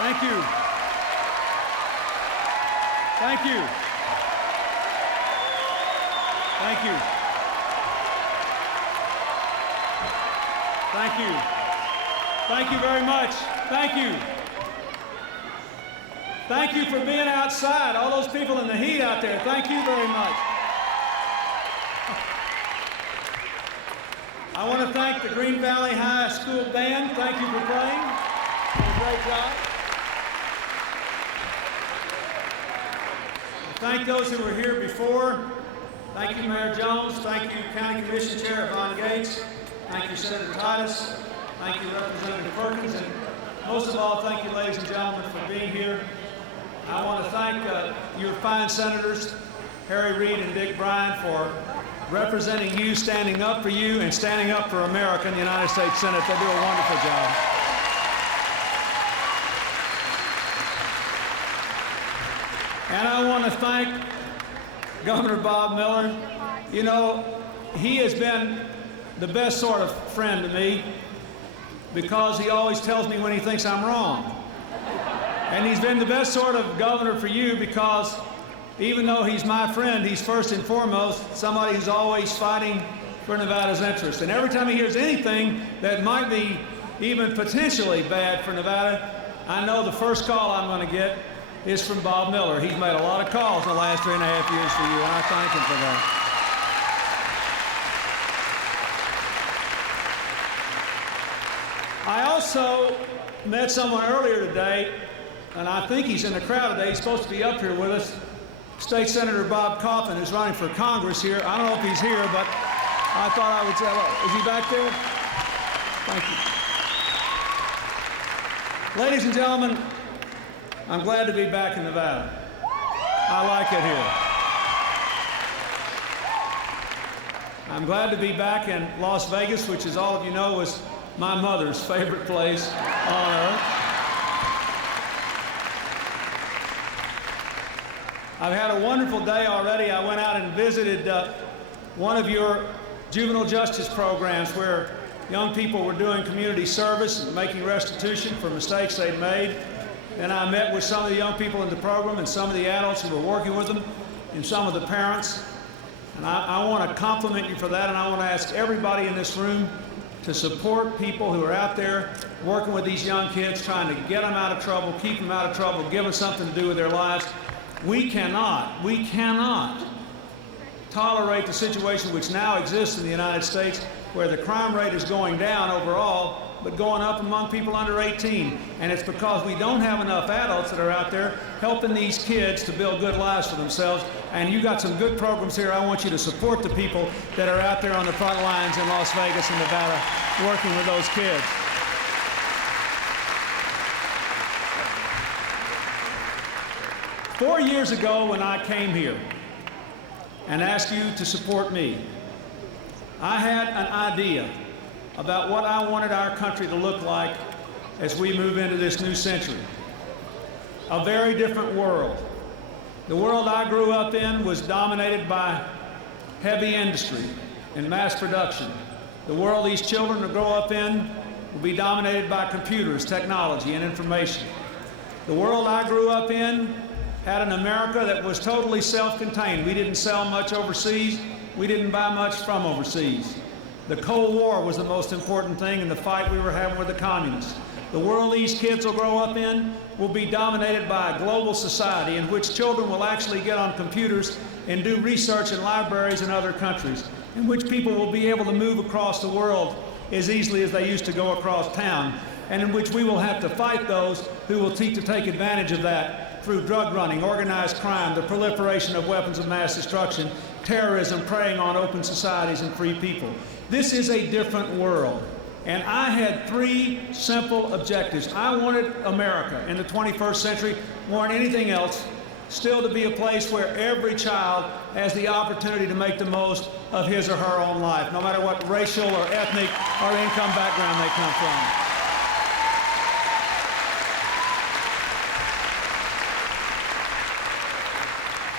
Thank you. Thank you. Thank you. Thank you. Thank you very much. Thank you. Thank you for being outside, all those people in the heat out there. Thank you very much. I want to thank the Green Valley High School Band. Thank you for playing. Did a great job. Thank those who were here before. Thank you, Mayor Jones. Thank you, County Commission Chair Von Gates. Thank you, Senator Titus. Thank you, Representative Perkins. And most of all, thank you, ladies and gentlemen, for being here. I want to thank your fine senators, Harry Reid and Dick Bryan, for representing you, standing up for you, and standing up for America in the United States Senate. They do a wonderful job. And I want to thank Governor Bob Miller. You know, he has been the best sort of friend to me because he always tells me when he thinks I'm wrong. And he's been the best sort of governor for you because even though he's my friend, he's first and foremost somebody who's always fighting for Nevada's interests. And every time he hears anything that might be even potentially bad for Nevada, I know the first call I'm going to get is from Bob Miller. He's made a lot of calls in the last 3.5 years for you, and I thank him for that. I also met someone earlier today, and I think he's in the crowd today. He's supposed to be up here with us. State Senator Bob Coffin, who's running for Congress here. I don't know if he's here, but I thought I would say hello. Is he back there? Thank you. Ladies and gentlemen, I'm glad to be back in Nevada. I like it here. I'm glad to be back in Las Vegas, which, as all of you know, was my mother's favorite place on earth. I've had a wonderful day already. I went out and visited one of your juvenile justice programs where young people were doing community service and making restitution for mistakes they'd made. Then I met with some of the young people in the program and some of the adults who were working with them and some of the parents. And I want to compliment you for that, and I want to ask everybody in this room to support people who are out there working with these young kids, trying to get them out of trouble, keep them out of trouble, give them something to do with their lives. We cannot tolerate the situation which now exists in the United States where the crime rate is going down overall, but going up among people under 18. And it's because we don't have enough adults that are out there helping these kids to build good lives for themselves. And you got some good programs here. I want you to support the people that are out there on the front lines in Las Vegas and Nevada working with those kids. Four years ago when I came here and asked you to support me, I had an idea about what I wanted our country to look like as we move into this new century. A very different world. The world I grew up in was dominated by heavy industry and mass production. The world these children will grow up in will be dominated by computers, technology, and information. The world I grew up in had an America that was totally self-contained. We didn't sell much overseas. We didn't buy much from overseas. The Cold War was the most important thing in the fight we were having with the communists. The world these kids will grow up in will be dominated by a global society in which children will actually get on computers and do research in libraries in other countries, in which people will be able to move across the world as easily as they used to go across town, and in which we will have to fight those who will seek to take advantage of that through drug running, organized crime, the proliferation of weapons of mass destruction, terrorism preying on open societies and free people. This is a different world. And I had three simple objectives. I wanted America in the 21st century, more than anything else, still to be a place where every child has the opportunity to make the most of his or her own life, no matter what racial or ethnic or income background they come from.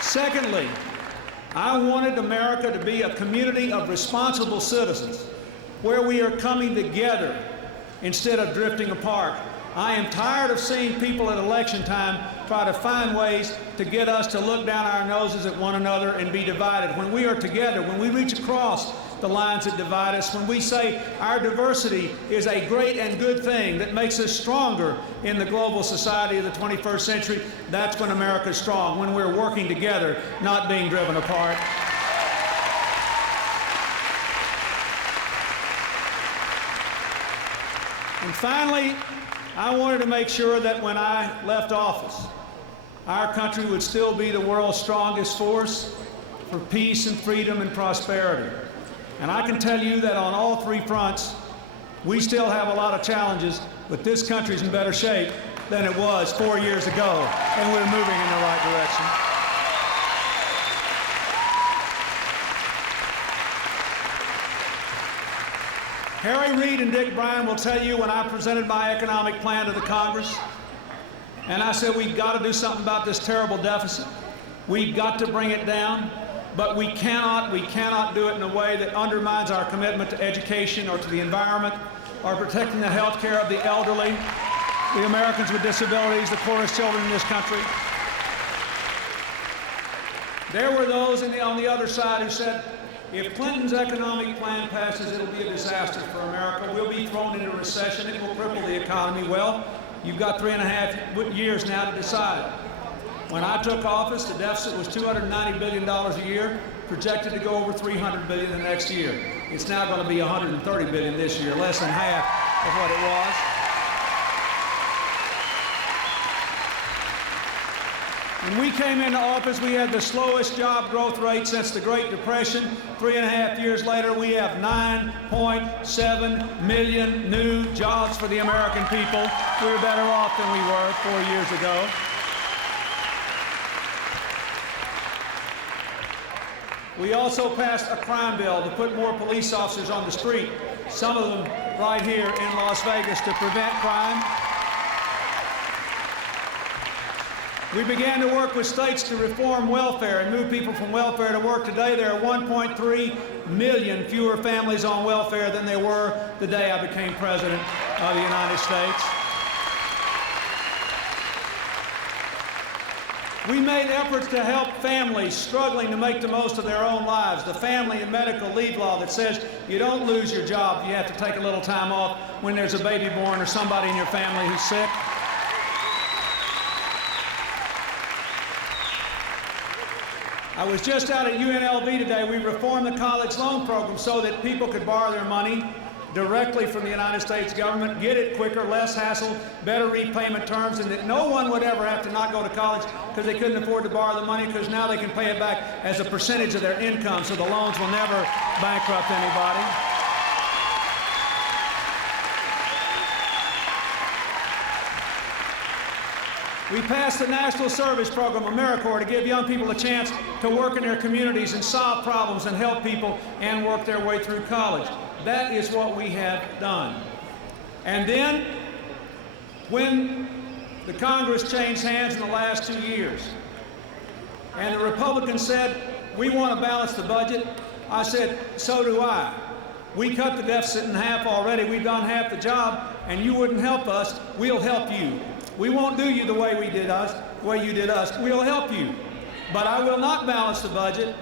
Secondly, I wanted America to be a community of responsible citizens where we are coming together instead of drifting apart, I am tired of seeing people at election time try to find ways to get us to look down our noses at one another and be divided. When we are together, when we reach across the lines that divide us, when we say our diversity is a great and good thing that makes us stronger in the global society of the 21st century, that's when America is strong, when we're working together, not being driven apart. And finally, I wanted to make sure that when I left office, our country would still be the world's strongest force for peace and freedom and prosperity. And I can tell you that on all three fronts, we still have a lot of challenges, but this country's in better shape than it was 4 years ago, and we're moving in the right direction. Harry Reid and Dick Bryan will tell you when I presented my economic plan to the Congress, and I said we've got to do something about this terrible deficit. We've got to bring it down, but we cannot do it in a way that undermines our commitment to education or to the environment or protecting the health care of the elderly, the Americans with disabilities, the poorest children in this country. There were those on the other side who said, if Clinton's economic plan passes, it'll be a disaster for America. We'll be thrown into recession. It will cripple the economy. Well, you've got 3.5 years now to decide. When I took office, the deficit was $290 billion a year, projected to go over $300 billion the next year. It's now going to be $130 billion this year, less than half of what it was. When we came into office, we had the slowest job growth rate since the Great Depression. 3.5 years later, we have 9.7 million new jobs for the American people. We're better off than we were 4 years ago. We also passed a crime bill to put more police officers on the street, some of them right here in Las Vegas, to prevent crime. We began to work with states to reform welfare and move people from welfare to work. Today, there are 1.3 million fewer families on welfare than there were the day I became President of the United States. We made efforts to help families struggling to make the most of their own lives. The family and medical leave law that says you don't lose your job if you have to take a little time off when there's a baby born or somebody in your family who's sick. I was just out at UNLV today. We reformed the college loan program so that people could borrow their money directly from the United States government, get it quicker, less hassle, better repayment terms, and that no one would ever have to not go to college because they couldn't afford to borrow the money, because now they can pay it back as a percentage of their income, so the loans will never bankrupt anybody. We passed the National Service Program, AmeriCorps, to give young people a chance to work in their communities and solve problems and help people and work their way through college. That is what we have done. And then, when the Congress changed hands in the last 2 years, and the Republicans said, we want to balance the budget, I said, so do I. We cut the deficit in half already. We've done half the job, and you wouldn't help us. We'll help you. We won't do you the way we did us, the way you did us. We'll help you. But I will not balance the budget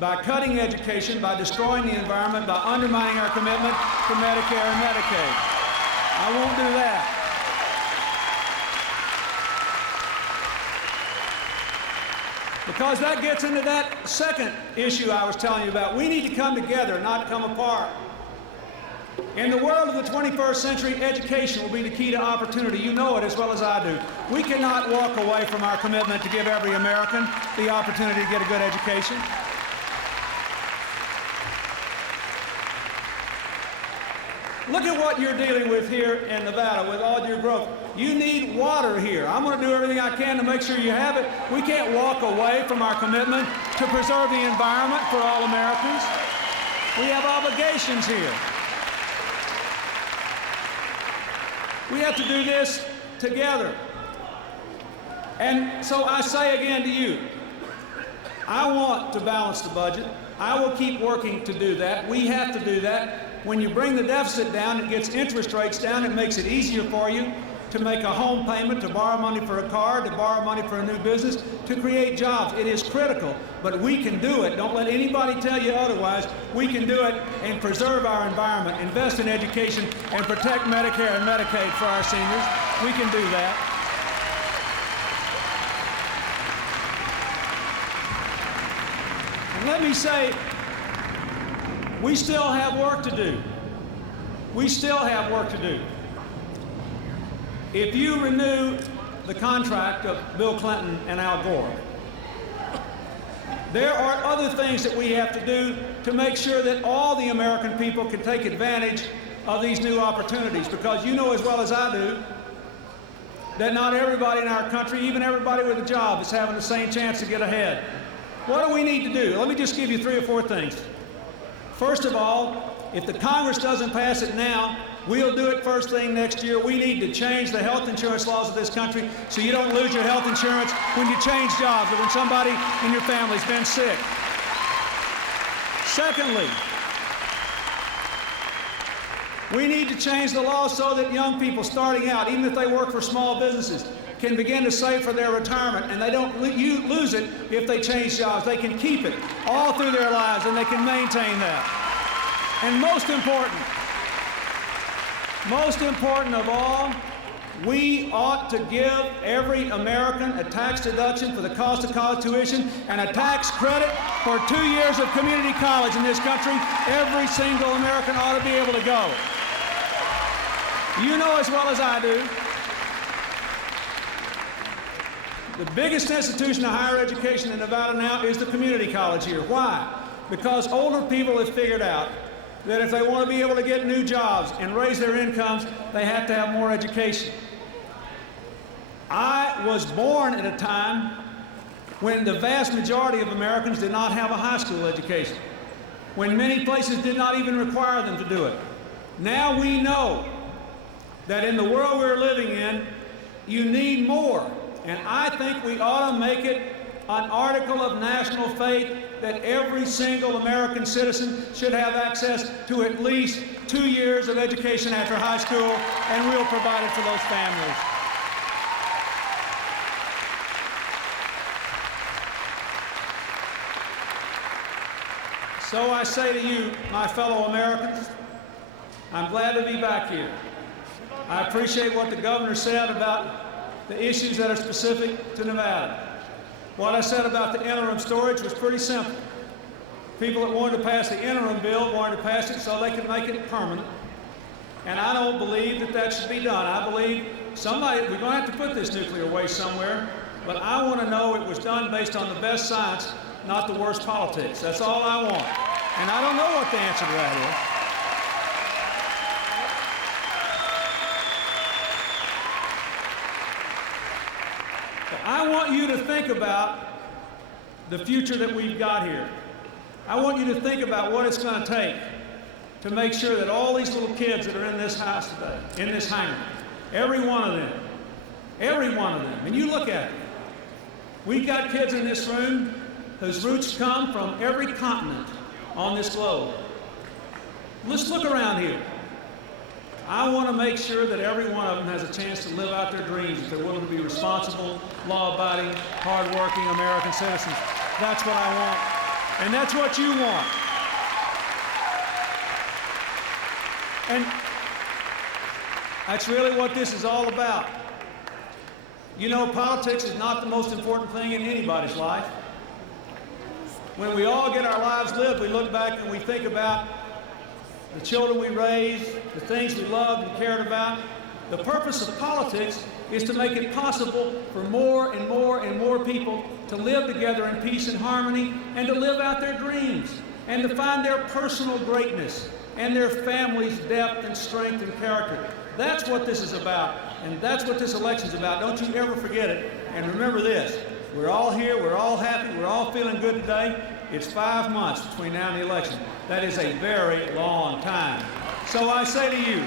by cutting education, by destroying the environment, by undermining our commitment to Medicare and Medicaid. I won't do that. Because that gets into that second issue I was telling you about. We need to come together, not come apart. In the world of the 21st century, education will be the key to opportunity. You know it as well as I do. We cannot walk away from our commitment to give every American the opportunity to get a good education. Look at what you're dealing with here in Nevada with all your growth. You need water here. I'm going to do everything I can to make sure you have it. We can't walk away from our commitment to preserve the environment for all Americans. We have obligations here. We have to do this together. And so I say again to you, I want to balance the budget. I will keep working to do that. We have to do that. when you bring the deficit down, it gets interest rates down, it makes it easier for you to make a home payment, to borrow money for a car, to borrow money for a new business, to create jobs. It is critical, but we can do it. Don't let anybody tell you otherwise. We can do it and preserve our environment, invest in education, and protect Medicare and Medicaid for our seniors. We can do that. And let me say, we still have work to do. We still have work to do. If you renew the contract of Bill Clinton and Al Gore, there are other things that we have to do to make sure that all the American people can take advantage of these new opportunities, because you know as well as I do that not everybody in our country, even everybody with a job, is having the same chance to get ahead. What do we need to do? Let me just give you 3 or 4 things. First of all, if the Congress doesn't pass it now, we'll do it first thing next year. We need to change the health insurance laws of this country so you don't lose your health insurance when you change jobs or when somebody in your family's been sick. Secondly, we need to change the law so that young people starting out, even if they work for small businesses, can begin to save for their retirement, and they don't lose it if they change jobs. They can keep it all through their lives, and they can maintain that. And most important of all, we ought to give every American a tax deduction for the cost of college tuition and a tax credit for 2 years of community college in this country. Every single American ought to be able to go. You know as well as I do, the biggest institution of higher education in Nevada now is the community college here. Why? Because older people have figured out that if they want to be able to get new jobs and raise their incomes, they have to have more education. I was born at a time when the vast majority of Americans did not have a high school education, when many places did not even require them to do it. Now we know that in the world we're living in, you need more. And I think we ought to make it an article of national faith that every single American citizen should have access to at least 2 years of education after high school, and we'll provide it for those families. So I say to you, my fellow Americans, I'm glad to be back here. I appreciate what the governor said about the issues that are specific to Nevada. What I said about the interim storage was pretty simple. People that wanted to pass the interim bill wanted to pass it so they could make it permanent. And I don't believe that that should be done. I believe we're going to have to put this nuclear waste somewhere, but I want to know it was done based on the best science, not the worst politics. That's all I want. And I don't know what the answer to that is. I want you to think about the future that we've got here. I want you to think about what it's going to take to make sure that all these little kids that are in this house today, in this hangar, every one of them, and you look at them. We've got kids in this room whose roots come from every continent on this globe. Let's look around here. I want to make sure that every one of them has a chance to live out their dreams if they're willing to be responsible, law-abiding, hard-working American citizens. That's what I want, and that's what you want. And that's really what this is all about. You know, politics is not the most important thing in anybody's life. When we all get our lives lived, we look back and we think about the children we raised, the things we loved and cared about. The purpose of politics is to make it possible for more and more and more people to live together in peace and harmony and to live out their dreams and to find their personal greatness and their family's depth and strength and character. That's what this is about, and that's what this election's about. Don't you ever forget it. And remember this, we're all here, we're all happy, we're all feeling good today. It's 5 months between now and the election. That is a very long time. So I say to you,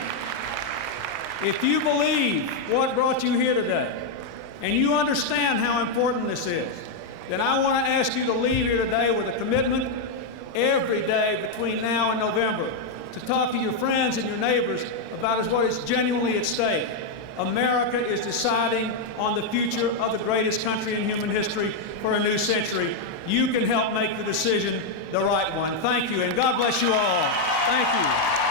if you believe what brought you here today, and you understand how important this is, then I want to ask you to leave here today with a commitment every day between now and November to talk to your friends and your neighbors about what is genuinely at stake. America is deciding on the future of the greatest country in human history for a new century. You can help make the decision the right one. Thank you, and God bless you all. Thank you.